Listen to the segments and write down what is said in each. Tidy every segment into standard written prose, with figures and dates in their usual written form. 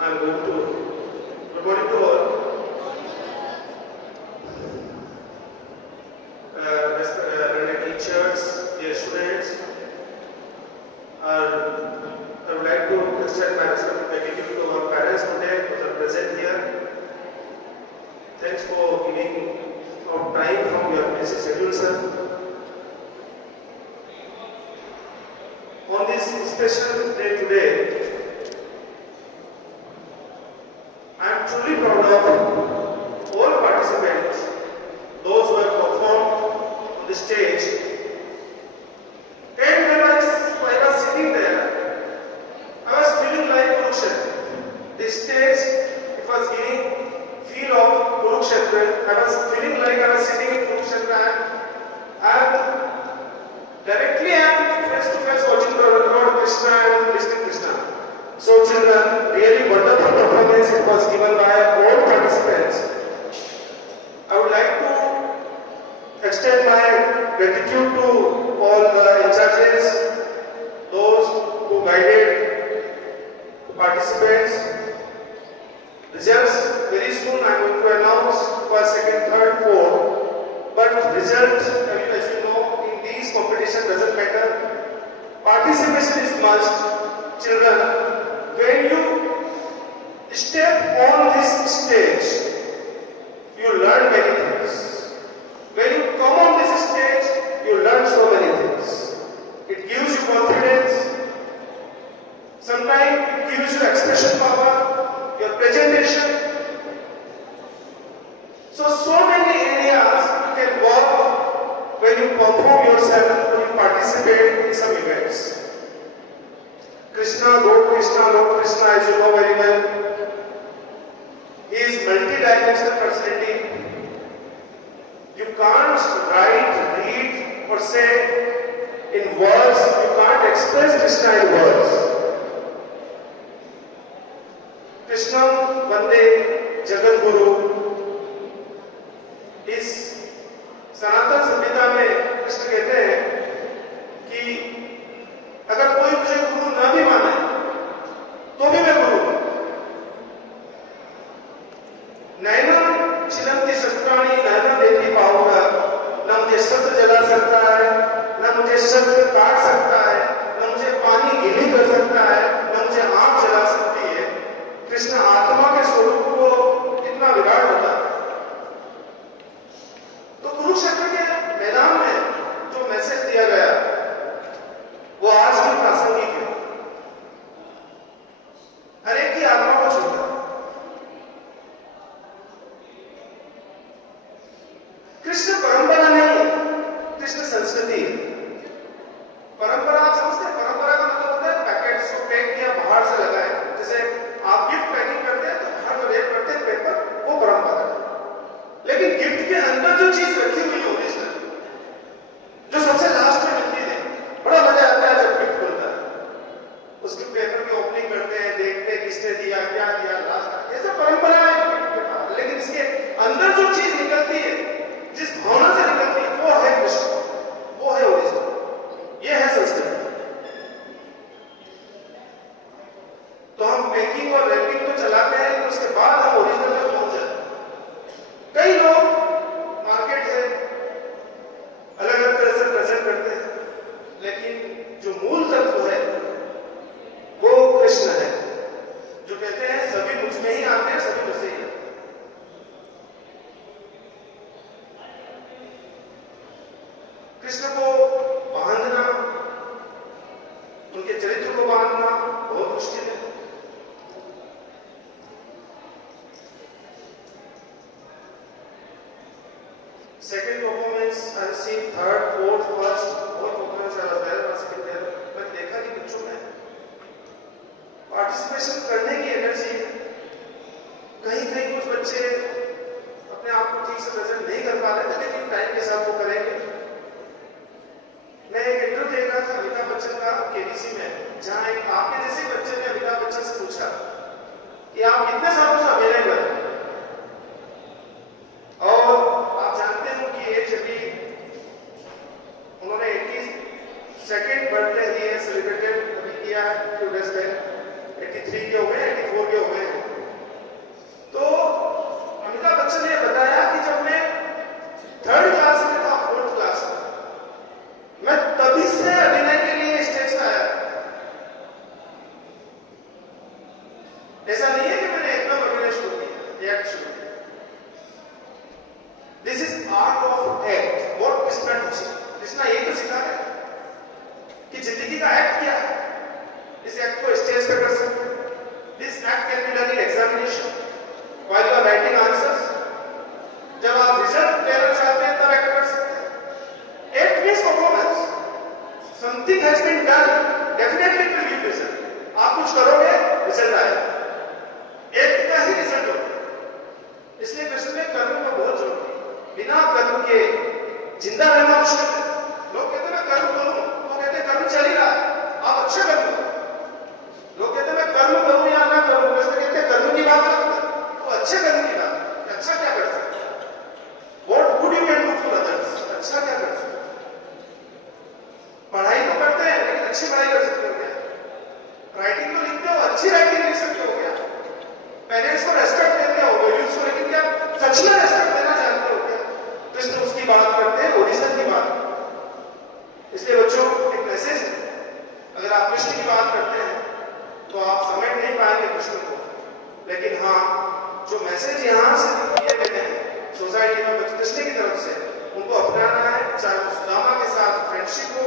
I'm going to good morning to all. Respected teachers, dear students, I would like to extend my respect and gratitude to our parents today who are present here. Thanks for giving out time from your busy schedule, sir. On this special day today, I am truly proud of all participants, those who have performed on the stage. And when I was sitting there, I was feeling like Kurukshetra. The stage, it was giving feel of Kurukshetra. I was feeling like I was sitting in Kurukshetra and directly I am face to face watching Lord Krishna and listening Krishna. So children, really wonderful performance it was given by all participants. I would like to extend my gratitude to all the in-charges, those who guided participants. Results very soon I am going to announce for second, third, fourth. But result, as you know, in these competition doesn't matter. Participation is must. Children, when you step on this stage, you learn many things. When you come on this stage, you learn so many things. It gives you confidence. Sometimes it gives you expression power, your presentation. So many areas you can work when you perform yourself, when you participate in some events. Lord Krishna, as you know very well, he is multi-dimensional personality. You can't write, read, or say in words. You can't express Krishna in words. Krishna Vande Jagat Guru. इस सनातन संहिता में कृष्ण कहते हैं कि अगर कोई मुझे गुरु न भी माने तो भी मैं गुरु हूं। नैनम छिलंती शस्त्राणि नैनम देती पाऊंगा। न मुझे शस्त्र जला सकता है, न मुझे शस्त्र काट सकता है, न मुझे पानी गीली कर सकता है, न मुझे आग जला सकती है। कृष्ण आत्मा के स्वरूप को कितना विराट होता है। तो कुरुक्षेत्र के मैदान में जो मैसेज दिया गया वो आज भी प्रासंगिक है। हर एक की आत्मा को छूता है। कृष्ण परंपरा नहीं, कृष्ण संस्कृति है। परंपरा आप समझते हैं? परंपरा का मतलब होता है पैकेट को पैक किया, बाहर से लगाए। जैसे आप गिफ्ट पैकिंग करते हैं तो बाहर जो रेप करते हैं पेपर, वो परंपरा है। लेकिन गिफ्ट के अंदर जो चीज रखी हुई है ओरिजिनल, जो सबसे लास्ट में मिलती है, बड़ा मजा आता है जब गिफ्ट खुलता है। उसके पेपर की ओपनिंग करते हैं, देखते हैं किसने दिया, क्या दिया, लास्ट। ये सब परंपरा है, लेकिन इसके अंदर जो चीज निकलती है, जिस भावना से निकलती है, वो है कृष्ण, वो है ओरिजिनल, ये है संस्कृति। तो हम पैकिंग और रैपिंग तो चलाते हैं, लेकिन उसके बाद हम ओरिजिनल में पहुंच जाते हैं। कई लोग मार्केट है अलग अलग तरह से प्रेजेंट करते हैं, लेकिन जो मूल तत्व है वो कृष्ण है, जो कहते हैं सभी मुझ में ही आते हैं, सभी मुझसे ही। कृष्ण को बांधना, उनके चरित्र को बांधना बहुत मुश्किल है। Second performance, I received third, fourth, first, fourth performance I was there, was sitting there. मैं देखा कि बच्चों में पार्टिसिपेशन करने की एनर्जी है। कहीं कुछ बच्चे अपने आप को ठीक से प्रेजेंट नहीं कर पा रहे थे, लेकिन टाइम के साथ वो करेंगे। मैं एक इंटरव्यू देख रहा था अमिताभ बच्चन का केबीसी में, जहां एक आपके जैसे बच्चे ने अमिताभ बच्चन से पूछा कि आप कितने सालों से अभिनय कर रहे हैं, और आप जानते हैं उनकी एज अभी, उन्होंने 82nd बर्थडे ही सेलिब्रेटेड किया है 2 days बैक। 83 के हो गए, 84 के हो गए। ऐसा नहीं है कि मैंने एकदम अभिनय शुरू किया, एक्ट शुरू किया। This is art of act. What Krishna टीचिंग, कृष्णा यही तो सिखा रहे कि जिंदगी का एक्ट क्या है। इस एक्ट को स्टेज पे कर सकते हैं। This act can be done in examination while you are writing answers. जब आप रिजल्ट लेना चाहते हैं तब एक्ट कर सकते हैं। Act means performance. Something has been done, definitely it will give result. आप कुछ करोगे, रिजल्ट आएगा। एक्ट का ही रिजल्ट होगा। इसलिए कृष्ण ने कर्म पर बहुत जोर दिया। बिना कर्म के जिंदा रहना मुश्किल है। लोग कहते हैं मैं कर्म करूं, वो कहते हैं कर्म चल ही रहा है, आप अच्छे कर्म करो। लोग कहते हैं मैं कर्म करूं या ना करूं, कृष्ण कहते हैं कर्म की बात मत करो, वो अच्छे कर्म की बात। अच्छा क्या कर सकते हैं? What good you can do for others. अच्छा क्या कर सकते हैं? पढ़ाई तो करते हैं लेकिन अच्छी पढ़ाई कर सकते हो क्या? राइटिंग तो लिखते हो, अच्छी राइटिंग लिख सकते हो क्या? पेरेंट्स को रेस्पेक्ट देते हो, वैल्यूज को, लेकिन क्या सच में रेस्पेक्ट देना जानते हो क्या? कृष्ण उसकी बात करते हैं, ओरिजिनल की बात। इसलिए बच्चों एक मैसेज है, अगर आप कृष्ण की बात करते हैं तो आप समझ नहीं पाएंगे कृष्ण को, लेकिन हाँ जो मैसेज यहां से दिए गए हैं सोसाइटी में कृष्ण की तरफ से, उनको अपनाना है। चाहे वो सुदामा के साथ फ्रेंडशिप हो,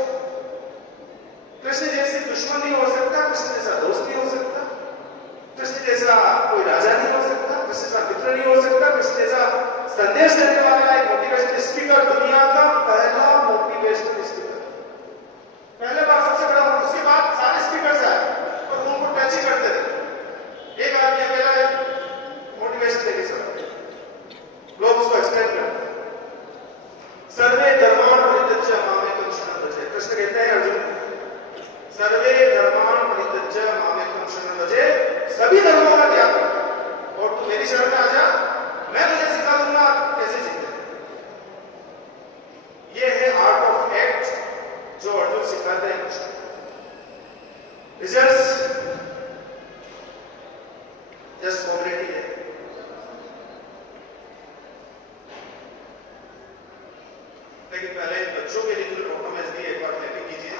कृष्ण जैसे दुश्मन नहीं हो सकता, कृष्ण जैसा दोस्त नहीं हो सकता, कृष्ण जैसा कोई राजा नहीं हो सकता, कृष्ण जैसा मित्र नहीं हो सकता, कृष्ण जैसा संदेश देने वाला एक मोटिवेशनल स्पीकर, दुनिया का पहला मोटिवेशनल स्पीकर। पहले बार सबसे बड़ा, उसके बाद सारे स्पीकर्स आए और उनको टच ही करते थे। एक आदमी अकेला मोटिवेशन देके सब लोग उसको एक्सप्लेन करते। सर्वे धर्माण परित्यज्य मामेकं शरणं व्रज। कृष्ण कहते हैं अर्जुन, सर्वे धर्माण परित्यज्य मामेकं शरणं व्रज। सभी धर्मों का त्याग कर और तू मेरी शरण में आ जा, मैं तुझे सिखा दूंगा कैसे जीते। ये है आर्ट ऑफ एक्ट जो अर्जुन सिखाते हैं कृष्ण। रिजल्ट्स जस्ट फॉर्मेलिटी है। लेकिन पहले बच्चों के लिए जो परफॉर्मेंस दी एक बार क्लैपिंग कीजिए।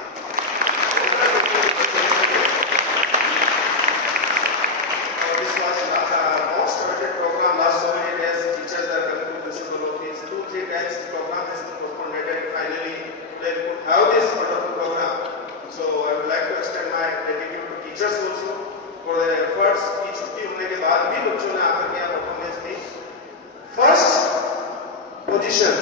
और this was most awaited programme last so many days. Teachers are coming to principal office 2-3 times the program has been postponed and finally they could have this wonderful program. So I would like to extend my gratitude to teachers also for their efforts. की छुट्टी होने के बाद भी बच्चों ने आकर के यहाँ परफॉर्मेंस दी। First position